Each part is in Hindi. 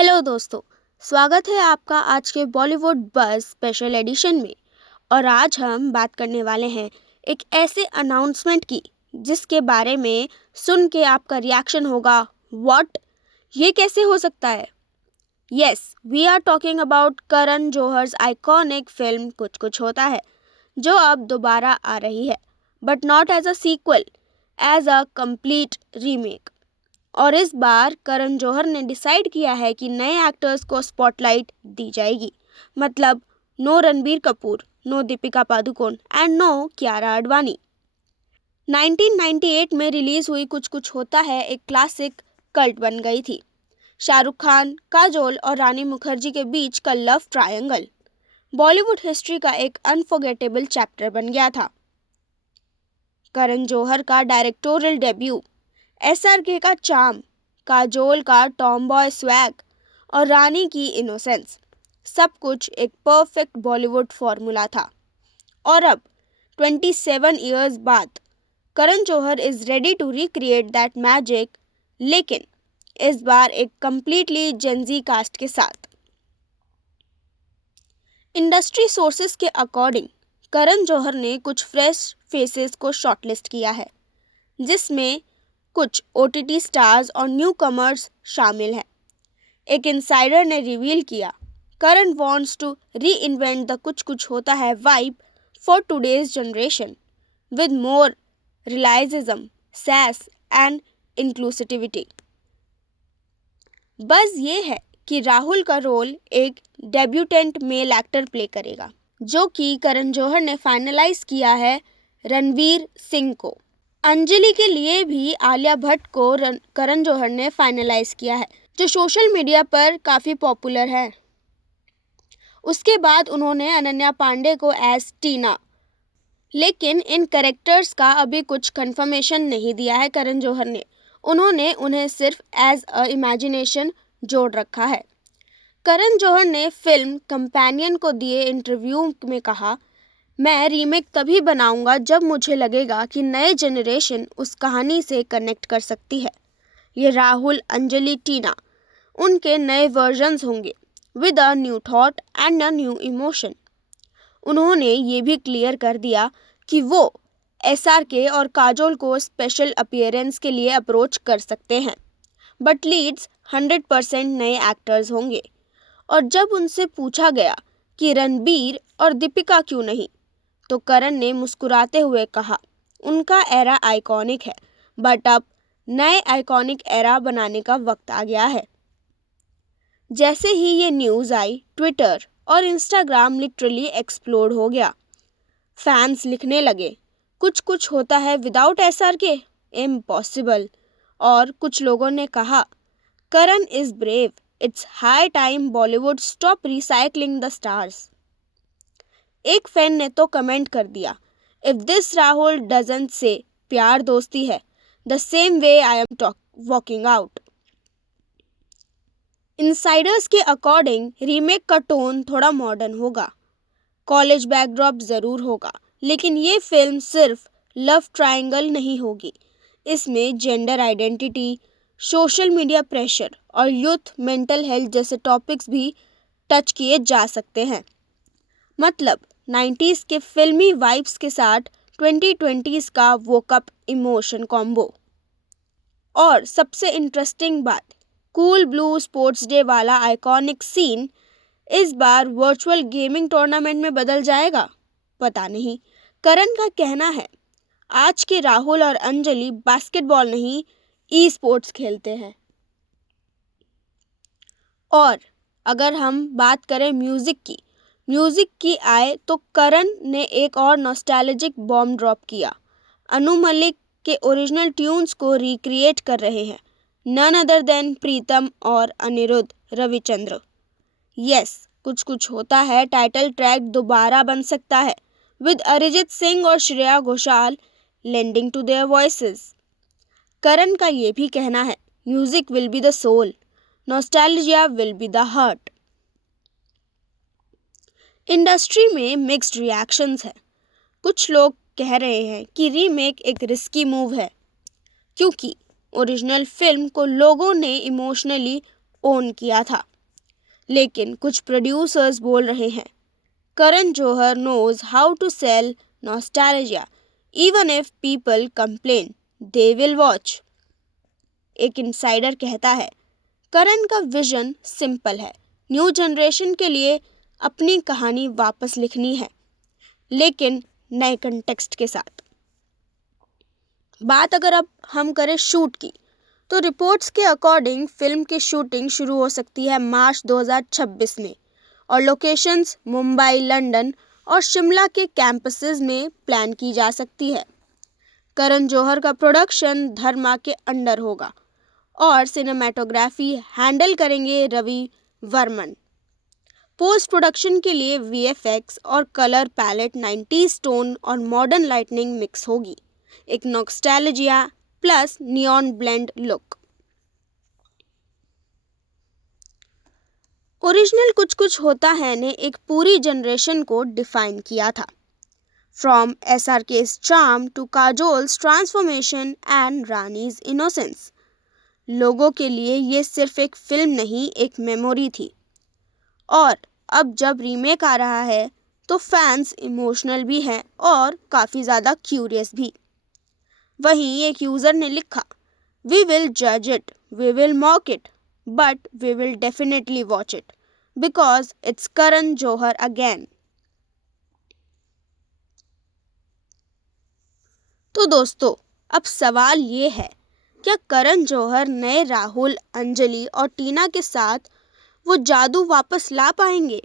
हेलो दोस्तों, स्वागत है आपका आज के बॉलीवुड बज़ स्पेशल एडिशन में। और आज हम बात करने वाले हैं एक ऐसे अनाउंसमेंट की जिसके बारे में सुन के आपका रिएक्शन होगा, व्हाट, ये कैसे हो सकता है। Yes, we are talking about Karan Johar's iconic film Kuch Kuch Hota है, जो अब दोबारा आ रही है, but not as a sequel, as a complete remake. और इस बार करण जौहर ने डिसाइड किया है कि नए एक्टर्स को स्पॉटलाइट दी जाएगी। मतलब no Ranbir Kapoor, no Deepika Padukone and no Kiara Advani. 1998 में रिलीज हुई कुछ कुछ होता है एक क्लासिक कल्ट बन गई थी। शाहरुख खान, काजोल और रानी मुखर्जी के बीच का लव ट्रायंगल बॉलीवुड हिस्ट्री का एक अनफॉरगेटेबल चैप्टर बन गया था। करण जौहर का डायरेक्टोरियल डेब्यू, एसआरके का चार्म, काजोल का टॉमबॉय स्वैग और रानी की इनोसेंस, सब कुछ एक परफेक्ट बॉलीवुड फॉर्मूला था। और अब 27 इयर्स बाद Karan Johar is ready to recreate that magic, लेकिन इस बार एक कंप्लीटली जेंजी कास्ट के साथ। इंडस्ट्री सोर्सेस के अकॉर्डिंग करण जौहर ने कुछ फ्रेश फेसेस को शॉर्टलिस्ट किया है, जिसमें कुछ ओटीटी स्टार्स और न्यू कमर्स शामिल हैं। एक इनसाइडर ने रिवील किया, Karan wants to reinvent the Kuch Kuch Hota Hai vibe for today's generation with more realism, sass and inclusivity. बस ये है कि राहुल का रोल एक डेब्यूटेंट मेल एक्टर प्ले करेगा, जो कि करण जौहर ने फाइनलाइज किया है रणवीर सिंह को। अंजलि के लिए भी आलिया भट्ट को करण जौहर ने फाइनलाइज किया है, जो सोशल मीडिया पर काफ़ी पॉपुलर है। उसके बाद उन्होंने अनन्या पांडे को एज टीना, लेकिन इन कैरेक्टर्स का अभी कुछ कंफर्मेशन नहीं दिया है करण जौहर ने। उन्होंने उन्हें सिर्फ एज अ इमेजिनेशन जोड़ रखा है। करण जौहर ने फिल्म कंपेनियन को दिए इंटरव्यू में कहा, मैं रीमेक तभी बनाऊंगा जब मुझे लगेगा कि नए जनरेशन उस कहानी से कनेक्ट कर सकती है। ये राहुल, अंजलि, टीना उनके नए वर्जन्स होंगे with a new thought and a new emotion. उन्होंने ये भी क्लियर कर दिया कि वो एसआरके और काजोल को स्पेशल अपीयरेंस के लिए अप्रोच कर सकते हैं, बट लीड्स 100% नए एक्टर्स होंगे। और जब उनसे पूछा गया कि रणबीर और दीपिका क्यों नहीं, तो करण ने मुस्कुराते हुए कहा, उनका एरा आइकॉनिक है, बट अब नए आइकॉनिक एरा बनाने का वक्त आ गया है। जैसे ही ये न्यूज़ आई, ट्विटर और इंस्टाग्राम लिटरली एक्सप्लोड हो गया। फैंस लिखने लगे, कुछ कुछ होता है विदाउट एसआरके, इम्पॉसिबल। और कुछ लोगों ने कहा, Karan is brave, it's high time Bollywood stop recycling the stars. एक फैन ने तो कमेंट कर दिया, if this Rahul doesn't say प्यार दोस्ती है, the same way I am walking out. Insiders के अकॉर्डिंग रीमेक का टोन थोड़ा मॉडर्न होगा, कॉलेज बैकड्रॉप ज़रूर होगा, लेकिन ये फिल्म सिर्फ लव ट्रायंगल नहीं होगी। इसमें gender identity, social media pressure और यूथ मेंटल हेल्थ जैसे टॉपिक्स भी टच किए जा सकते हैं। मतलब 90s के फिल्मी वाइब्स के साथ 2020s का वोकअप इमोशन कॉम्बो। और सबसे इंटरेस्टिंग बात, कूल ब्लू स्पोर्ट्स डे वाला आइकॉनिक सीन इस बार वर्चुअल गेमिंग टूर्नामेंट में बदल जाएगा, पता नहीं। करण का कहना है, आज के राहुल और अंजलि बास्केटबॉल नहीं, ई स्पोर्ट्स खेलते हैं। और अगर हम बात करें म्यूजिक की आए तो करण ने एक और नॉस्टैल्जिक बॉम्ब ड्रॉप किया। अनु मलिक के ओरिजिनल ट्यून्स को रिक्रिएट कर रहे हैं नन अदर देन प्रीतम और अनिरुद्ध रविचंद्र। यस, कुछ कुछ होता है टाइटल ट्रैक दोबारा बन सकता है विद अरिजीत सिंह और Shreya Ghoshal lending to their voices. Karan का ये भी कहना है, music will be the soul, nostalgia will be the heart. Industry में मिक्स्ड रिएक्शंस है। कुछ लोग कह रहे हैं कि रीमेक एक रिस्की मूव है, क्योंकि ओरिजिनल फिल्म को लोगों ने इमोशनली ओन किया था। लेकिन कुछ प्रोड्यूसर्स बोल रहे हैं Karan Johar knows how to sell nostalgia. Even if people complain, they will watch. एक इनसाइडर कहता है करण का विजन सिंपल है, न्यू जनरेशन के लिए अपनी कहानी वापस लिखनी है, लेकिन नए कंटेक्स्ट के साथ। बात अगर अब हम करें शूट की, तो रिपोर्ट्स के अकॉर्डिंग फिल्म की शूटिंग शुरू हो सकती है मार्च 2026 में और लोकेशंस मुंबई, लंदन और शिमला के कैंपसेस में प्लान की जा सकती है। करण जौहर का प्रोडक्शन धर्मा के अंडर होगा और सिनेमेटोग्राफी हैंडल करेंगे रवि वर्मन। पोस्ट प्रोडक्शन के लिए वीएफएक्स और कलर पैलेट 90s टोन और मॉडर्न लाइटनिंग मिक्स होगी, एक nostalgia plus neon blend look. Original कुछ कुछ होता है ने एक पूरी जनरेशन को डिफाइन किया था, from SRK's charm to Kajol's transformation and Rani's innocence. लोगों के लिए ये सिर्फ एक फिल्म नहीं, एक मेमोरी थी। और अब जब रीमेक आ रहा है तो फैंस इमोशनल भी हैं और काफ़ी ज़्यादा क्यूरियस भी। वहीं एक यूज़र ने लिखा, वी विल जज it, we will mock it, but we will definitely watch it because it's Karan Johar again. तो दोस्तों, अब सवाल ये है, क्या करण जौहर नए राहुल, अंजलि और टीना के साथ वो जादू वापस ला पाएंगे?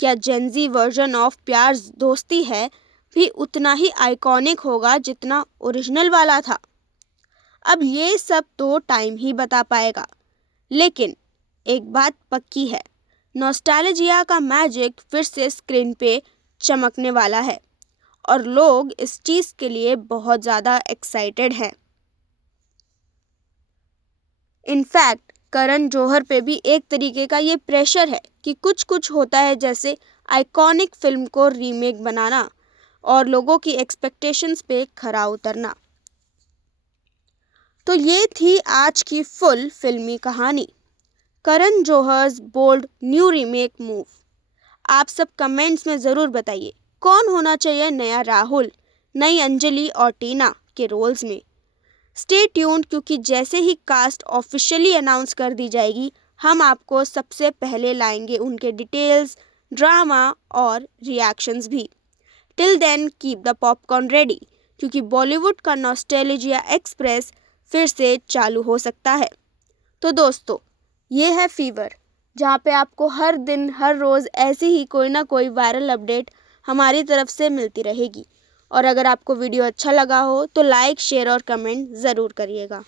क्या जेनजी वर्जन ऑफ प्यार दोस्ती है भी उतना ही आइकॉनिक होगा जितना ओरिजिनल वाला था? अब ये सब तो टाइम ही बता पाएगा, लेकिन एक बात पक्की है, नॉस्टैल्जिया का मैजिक फिर से स्क्रीन पे चमकने वाला है और लोग इस चीज़ के लिए बहुत ज़्यादा एक्साइटेड हैं। इनफैक्ट करण जौहर पे भी एक तरीके का ये प्रेशर है कि कुछ कुछ होता है जैसे आइकॉनिक फिल्म को रीमेक बनाना और लोगों की एक्सपेक्टेशंस पे खरा उतरना। तो ये थी आज की फुल फिल्मी कहानी, करण Johar's bold new remake move. आप सब कमेंट्स में ज़रूर बताइए कौन होना चाहिए नया राहुल, नई अंजलि और टीना के रोल्स में। स्टे ट्यून्ड, क्योंकि जैसे ही कास्ट ऑफिशियली अनाउंस कर दी जाएगी हम आपको सबसे पहले लाएंगे उनके डिटेल्स, ड्रामा और रिएक्शंस भी। Till then keep the popcorn ready, क्योंकि बॉलीवुड का नॉस्टैल्जिया एक्सप्रेस फिर से चालू हो सकता है। तो दोस्तों, ये है फीवर, जहाँ पे आपको हर दिन हर रोज़ ऐसी ही कोई ना कोई वायरल अपडेट हमारी तरफ से मिलती रहेगी। और अगर आपको वीडियो अच्छा लगा हो तो लाइक, शेयर और कमेंट ज़रूर करिएगा।